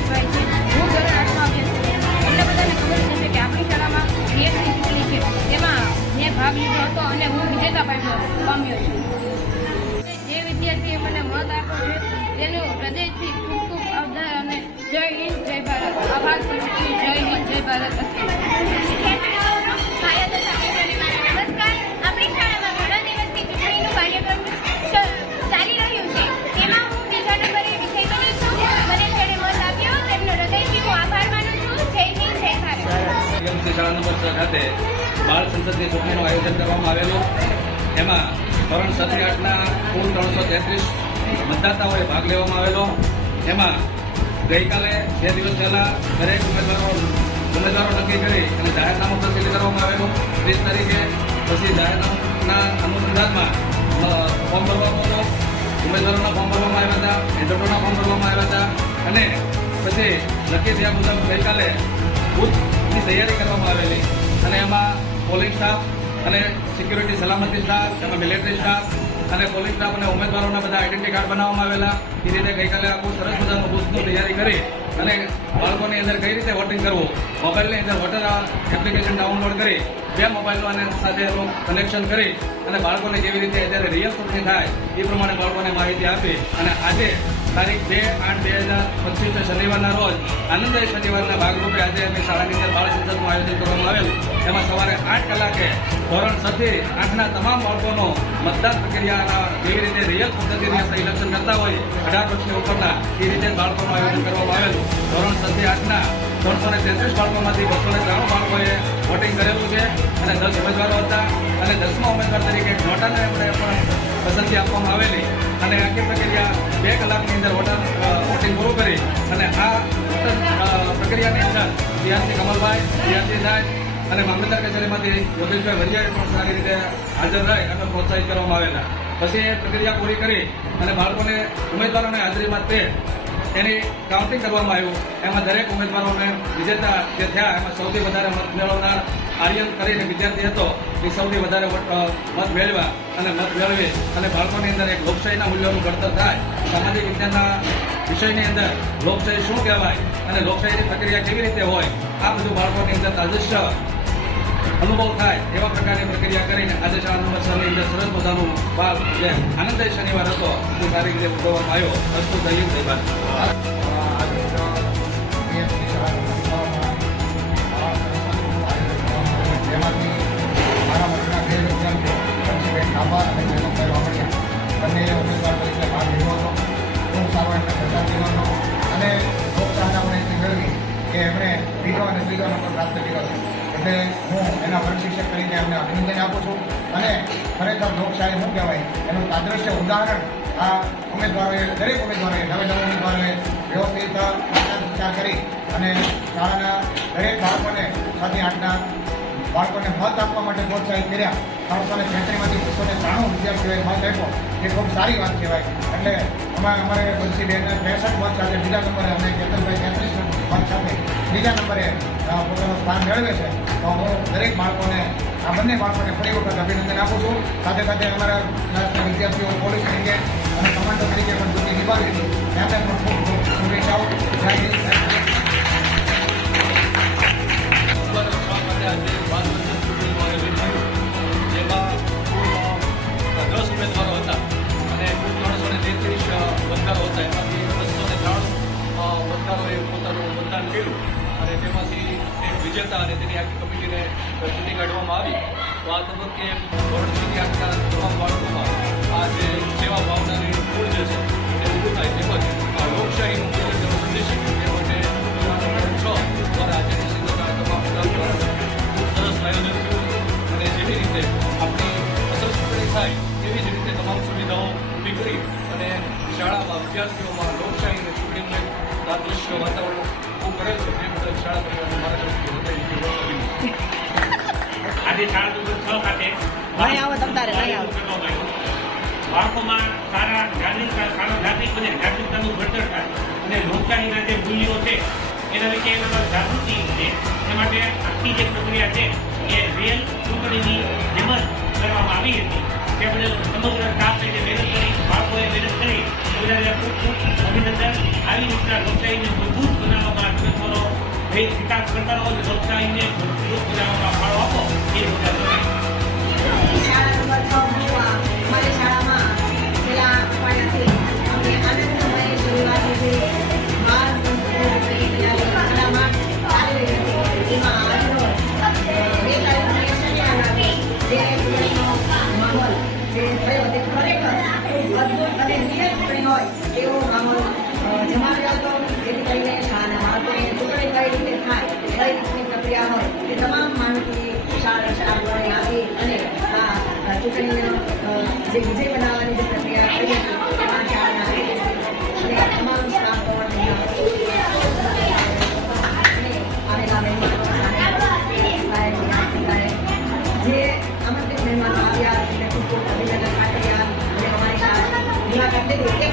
રમેશભાઈ છે. હું ધોરણ 8માં અભ્યાસ કરું છું. તમને બધાને ખબર જ હશે કે આપણી શાળામાં ડીએસની ચૂંટણી છે, તેમાં મેં ભાગ લીધો હતો અને હું વિજેતા પામ્યો છું. જે વિદ્યાર્થીએ મને મત આપ્યો છે તેનું હૃદયથી ખૂબ ખૂબ આભાર અને જય હિન્દ જય ભારત. આભાર કરું છું. જય હિન્દ જય ભારત. શાળા નંબર 6 ખાતે બાળ સંસદની ચૂંટણીનું આયોજન કરવામાં આવેલું. એમાં ધોરણ 7 થી 8ના કુલ 333 મતદાતાઓએ ભાગ લેવામાં આવેલો. એમાં ગઈકાલે 2 દિવસ પહેલાં દરેક ઉમેદવારો નક્કી કરી અને જાહેરનામું પ્રસિદ્ધ કરવામાં આવેલું 30 તારીખે. પછી જાહેરનામાના અનુસંધાનમાં ફોર્મ ભરવામાં હતો. ઉમેદવારોના ફોર્મ ભરવામાં આવ્યા હતા, એજન્ટોના ફોર્મ ભરવામાં આવ્યા હતા અને પછી નક્કી થયા મુજબ ગઈકાલે બૂથની તૈયારી કરવામાં આવેલી અને એમાં પોલિંગ સ્ટાફ અને સિક્યુરિટી સલામતી સ્ટાફ, એમાં મિલિટરી સ્ટાફ અને પોલીસ સ્ટાફ અને ઉમેદવારોના બધા આઈડેન્ટિટી કાર્ડ બનાવવામાં આવેલા. એ રીતે ગઈકાલે આખું સરસ મજાનું બૂથની તૈયારી કરી અને બાળકોની અંદર કઈ રીતે વોટિંગ કરવું, મોબાઈલની અંદર વોટર એપ્લિકેશન ડાઉનલોડ કરી 2 મોબાઈલો સાથે એનું કનેક્શન કરી અને બાળકોને કેવી રીતે અત્યારે રિયલ ચૂંટણી થાય એ પ્રમાણે બાળકોને માહિતી આપી. અને આજે તારીખ 2/8/2025 શનિવારના રોજ આનંદદાયી શનિવારના ભાગરૂપે આજે અમે શાળાની અંદર બાળ સંસદનું આયોજન કરવામાં આવેલું. એમાં સવારે 8 કલાકે ધોરણ 6 થી 8ના તમામ બાળકોનો મતદાન પ્રક્રિયાના જેવી રીતે રિયલ પદ્ધતિથી ઇલેક્શન કરતા હોય 18 વર્ષની ઉપરના એ રીતે બાળકોનું આયોજન કરવામાં આવેલું. ધોરણ 6 થી 8ના 333 બાળકોમાંથી 203 બાળકોએ વોટિંગ કરેલું છે અને 10 ઉમેદવારો હતા અને 10મા ઉમેદવાર તરીકે નોટાને એમણે પણ પસંદગી આપવામાં આવેલી અને આખી પ્રક્રિયા 2 કલાકની અંદર વોટિંગ પૂરું કરી અને આ પ્રક્રિયાની અંદર બીઆરસી કમલભાઈ, બીઆરસી સાહેબ અને મામલતદાર કચેરીમાંથી યોગેશભાઈ વરિયાએ પણ સારી રીતે હાજર રહી અને પ્રોત્સાહિત કરવામાં આવેલા. પછી એ પ્રક્રિયા પૂરી કરી અને બાળકોને ઉમેદવારોની હાજરીમાં એની કાઉન્ટિંગ કરવામાં આવ્યું. એમાં દરેક ઉમેદવારોને વિજેતા જે થયા એમાં સૌથી વધારે મત મેળવનાર આર્યન કરીને વિદ્યાર્થી હતો એ સૌથી વધારે મત મેળવ્યા અને મત મેળવી અને બાળકોની અંદર એક લોકશાહીના મૂલ્યોનું ઘડતર થાય, સામાજિક વિજ્ઞાનના વિષયની અંદર લોકશાહી શું કહેવાય અને લોકશાહીની પ્રક્રિયા કેવી રીતે હોય આ બધું બાળકોની અંદર તાજસ્ય અનુભવ થાય એવા પ્રકારની પ્રક્રિયા કરીને આજે શાળા નંબર 6ની અંદર સરસ મજાનું બાળ જે આનંદદાયી શનિવાર હતો એ સારી રીતે ઉજવવામાં આવ્યો. અસ્તુ જય હિન્દ જય ભારત. બંને ઉમેદવાર તરીકે ભાગ લીધો હતો. ખૂબ સારો એમને પ્રચાર કર્યો હતો અને લોકશાહીના પણ એટલી મેળવી કે એમણે બીજો અને ત્રીજો નંબર પ્રાપ્ત કર્યો છે. એટલે હું એના વર્ગ શિક્ષક તરીકે એમને અભિનંદન આપું છું અને ખરેખર લોકશાહી શું કહેવાય એનું તાદ્રશ્ય ઉદાહરણ આ ઉમેદવારોએ દરેક ઉમેદવારોએ નવા ઉમેદવારોએ વ્યવસ્થિત વિચાર કરી અને શાળાના દરેક બાળકોને 6 થી 8ના બાળકોને મત આપવા માટે પ્રોત્સાહિત કર્યા. 333માંથી 293 વિદ્યાર્થીઓએ મત આપ્યો એ ખૂબ સારી વાત કહેવાય. એટલે અમારે બંસીબેનને 63 મત સાથે બીજા નંબરે અને કેતનભાઈ 33 મત સાથે બીજા નંબરે પોતાનું સ્થાન મેળવે છે. તો હું દરેક બાળકોને આ બંને બાળકોને ફરી વખત અભિનંદન આપું છું. સાથે સાથે અમારા ક્લાસના વિદ્યાર્થીઓ પોલીસ તરીકે અને કમાન્ડર તરીકે પણ ડ્યુટી નિભાવી હતી એમને પણ ખૂબ ખૂબ શુભેચ્છાઓ. જય હિન્દ. ઉમેદવારો હતા અને કુલ 333 મતદારો હતા. એમાંથી 203 મતદારોએ પોતાનું મતદાન કર્યું અને તેમાંથી એક વિજેતા અને તેની આખી કમિટીને ચૂંટી કાઢવામાં આવી. તો આ તબક્કે ધોરણ 6 થી 8ના તમામ બાળકોમાં આ જે સેવા ભાવનાની મૂળ જે છે એ ઊભું થાય તેમજ આ લોકશાહીનું મૂલ્ય તેઓ સમજી શકે તે માટે ધોરણ 6 દ્વારા આજની સિદ્ધતા તમામ સ્ટાફ દ્વારા ખૂબ સરસ આયોજન થયું અને જેવી રીતે આપણી અસર ચૂંટણી થાય એવી જ રીતે તમામ સુવિધાઓ ઊભી કરી અને શાળામાં વિદ્યાર્થીઓમાં લોકશાહી અને ચૂંટણીનું તાદૃશ્ય વાતાવરણ ઊભું કરેલ છે. તે બદલ શાળા પરિવારને મારા તરફથી આજે શાળા નંબર 6 ખાતે બાળકોમાં સારા નાગરિક બને, નાગરિકતાનું ઘડતર થાય અને લોકશાહીના જે મૂલ્યો છે એના વિશે એનામાં જાગૃતિ છે. એ માટે આખી જે પ્રક્રિયા છે એ રિયલ ચૂંટણીની જેમ જ કરવામાં આવી હતી. તે બદલ સમગ્ર સ્ટાફે જે મહેનત કરી, બાળકોએ મહેનત કરી, બધાને ખૂબ ખૂબ અભિનંદન. આવી રીતના લોકશાહીને મજબૂત બનાવવા જે વિકાસ કરતા રહો છો લોકશાહીને મજબૂત બનાવવામાં ફાળો આપો એ બધા તમે શાળા નંબર 6 ભણવા અમારી શાળામાં છેલ્લા અઠવાડિયાથી અમને આનંદમય શરૂઆતથી બાળ સંસ્કૃતિની કલામાં ચાલી રહી હતી. એમાં આજનો 2 તારીખની શનિવારે જે જીવનનો માહોલ જે થયો તે ખરેખર અદ્ભુત અને નિયત ચૂંટણી હોય એવો માહોલ જમાવ્યો હતો. જેથી કરીને શાળાના બાળકોને ચૂંટણી કઈ રીતે થાય, કઈ રીતની પ્રક્રિયા હોય તે તમામ માહિતી શાળા દ્વારા આપી અને આ ચૂંટણીનો જે વિજય બનાવવાની જે પ્રક્રિયા કરી હતી તેમાં શાળાના અને તમામ સ્ટાફ અને આવેલા મહેમાનો જે આમંત્રિત મહેમાનો આવ્યા તેમને ખૂબ ખૂબ અભિનંદન પાઠવ્યા અને અમારી શાળા મુલાકાત લીધી તે